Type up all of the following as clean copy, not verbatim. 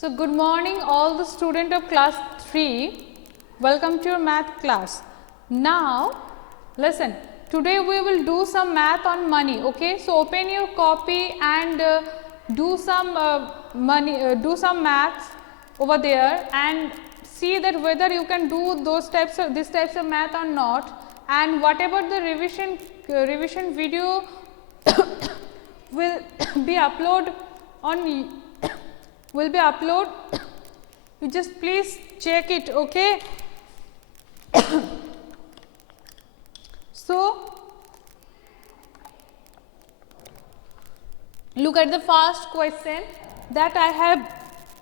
So, good morning all the student of class 3. Welcome to your math class. Now, listen, today we will do some math on money. Okay, so open your copy and do some maths over there and see that whether you can do these types of math or not, and whatever the revision video will be upload on you just please check it. Okay, so look at the first question that I have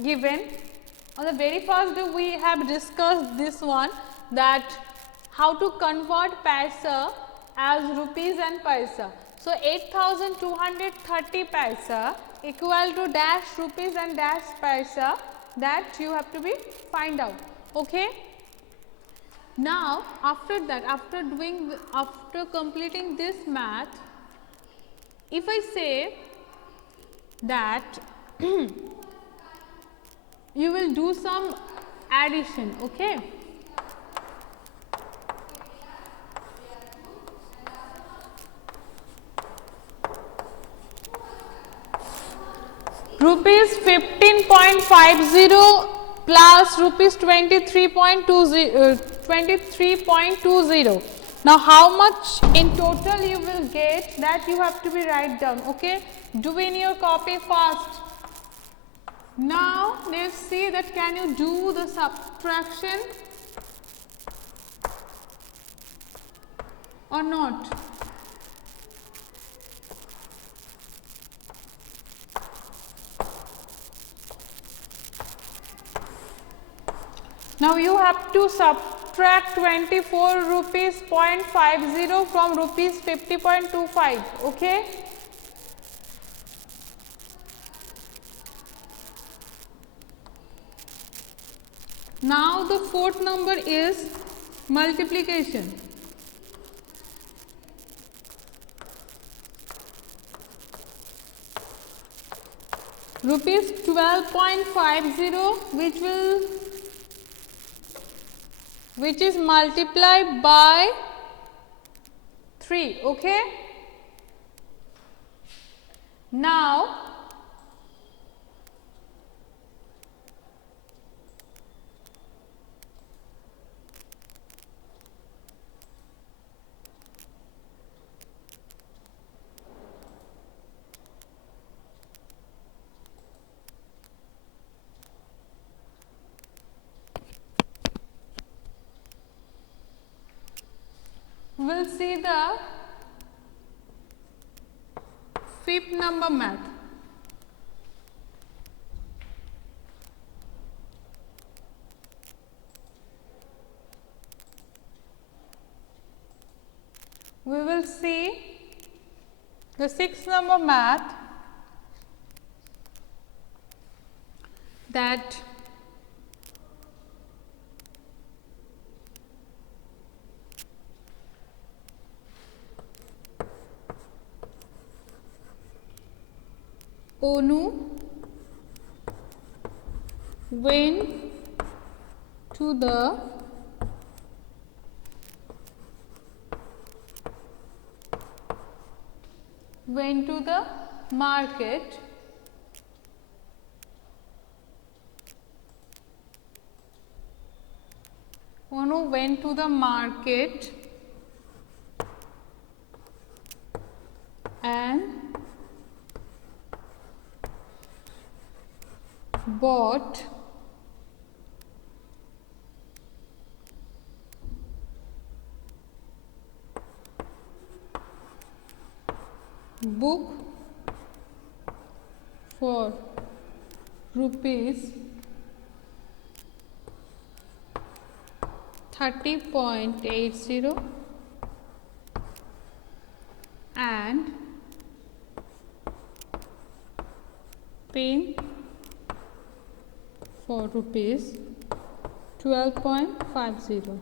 given. On the very first day we have discussed this one, that how to convert paisa as rupees and paisa. So 8230 paisa equal to dash rupees and dash paisa, that you have to be find out. Okay. Now after that, after completing this math, if I say that you will do some addition. Okay. Rupees 15.50 plus rupees 23.20. Now how much in total you will get, that you have to be write down. Okay, do in your copy fast. Now let's see that can you do the subtraction or not. Now you have to subtract 24 rupees 0.50 from rupees 50.25. Okay. Now the fourth number is multiplication. Rupees 12.50 which is multiplied by 3. Okay. Now we'll see the fifth number math. We will see the sixth number math, that Onu went to the market Onu went to the market and bought book for rupees 30.80 and pen for rupees 12.50.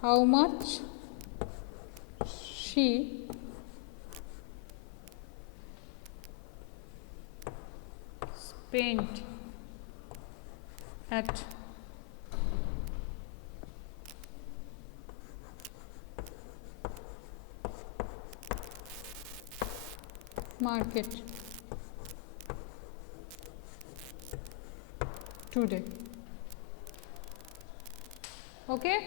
How much she spent at market today. Okay.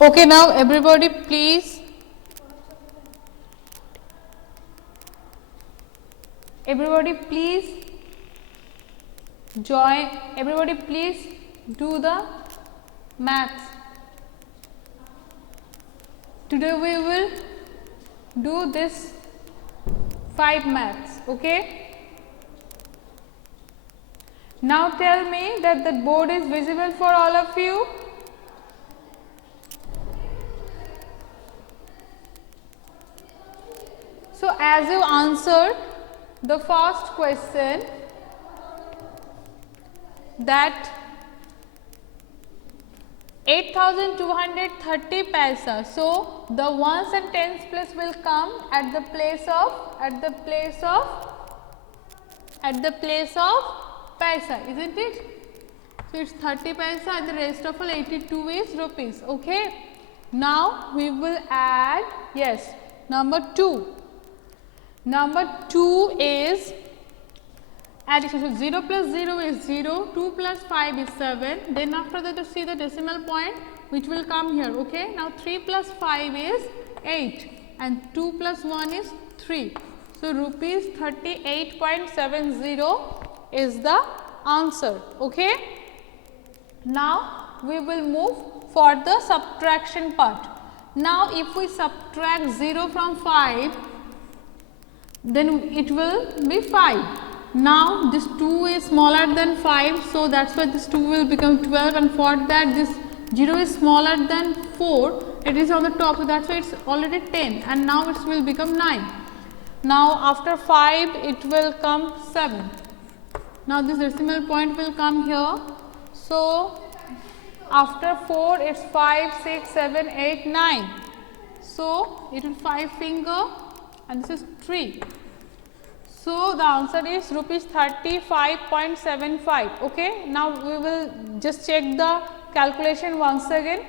Okay, now everybody please join, everybody please do the maths. Today we will do this 5 maths, okay? Now tell me that the board is visible for all of you. So as you answered the first question, that 8230 paisa, so the ones and tens place will come at the place of paisa, isn't it? So it's 30 paisa and the rest of all 82 is rupees. Okay. Now we will add, yes, number 2. Number 2 is addition. So 0 plus 0 is 0, 2 plus 5 is 7. Then after that you see the decimal point which will come here. Okay. Now 3 plus 5 is 8 and 2 plus 1 is 3. So rupees 38.70 is the answer. Okay. Now we will move for the subtraction part. Now if we subtract 0 from 5, then it will be 5. Now this 2 is smaller than 5, so that's why this 2 will become 12, and for that this 0 is smaller than 4, it is on the top, so that's why it's already 10, and now it will become 9. Now after 5 it will come 7. Now this decimal point will come here, so after 4 it's 5, 6, 7, 8, 9. So it will 5 finger and this is 3. So the answer is rupees 35.75. Okay. Now we will just check the calculation once again.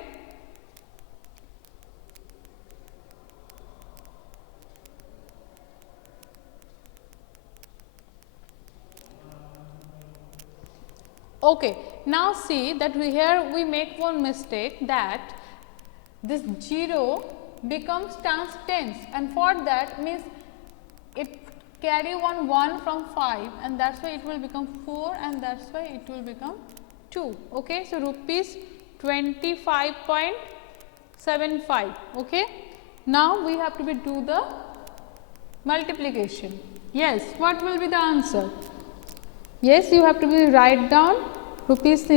Okay. Now see that we make one mistake, that this 0 becomes times tens, and for that means it carry 1 from 5, and that's why it will become 4, and that's why it will become 2. Okay. So rupees 25.75. Okay. Now we have to do the multiplication. Yes, what will be the answer? Yes, you have to write down rupees.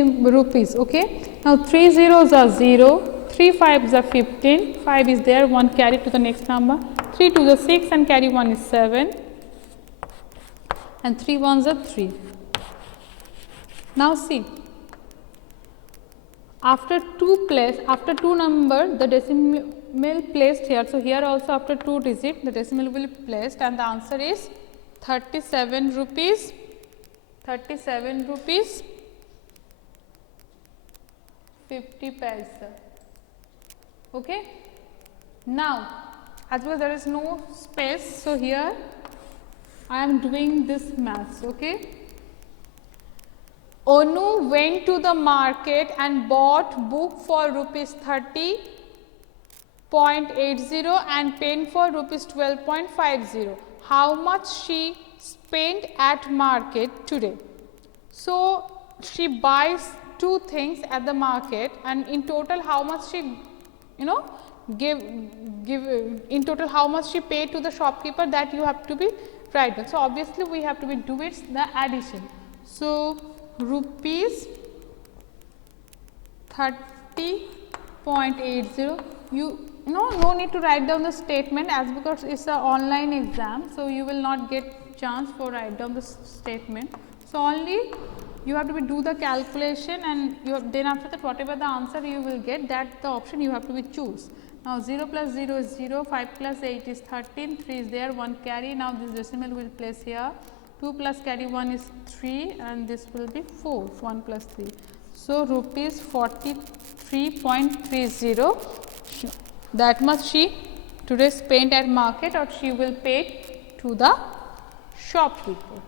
Okay. Now 3 zeros are 0, 3 5s are 15, 5 is there, 1 carry to the next number, 3 2s are 6 and carry 1 is 7, and 3 1s are 3. Now see, after 2 number the decimal placed here, so here also after 2 digit the decimal will be placed, and the answer is 37 rupees 50 paisa. Okay. Now as well there is no space, so here I am doing this maths. Okay. Onu went to the market and bought book for rupees 30.80 and pen for rupees 12.50. How much she spent at market today? So she buys 2 things at the market, and in total how much she give in total how much she paid to the shopkeeper, that you have to be write down. So, obviously, we have to be do it the addition. So, rupees 30.80, you no need to write down the statement as because it is an online exam. So, you will not get chance for write down the statement. So, only you have to do the calculation, and you have, then after that whatever the answer you will get, that the option you have to be choose. Now, 0 plus 0 is 0, 5 plus 8 is 13, 3 is there, 1 carry. Now, this decimal will place here, 2 plus carry 1 is 3, and this will be 4, 1 plus 3. So, rupees 43.30, that much she today spent at market, or she will pay to the shopkeeper.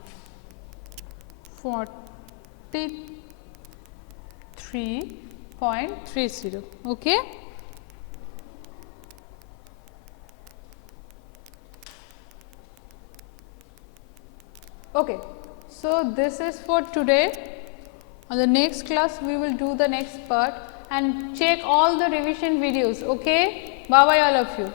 43.30. Okay. Okay. So, this is for today. On the next class, we will do the next part and check all the revision videos. Okay. Bye bye all of you.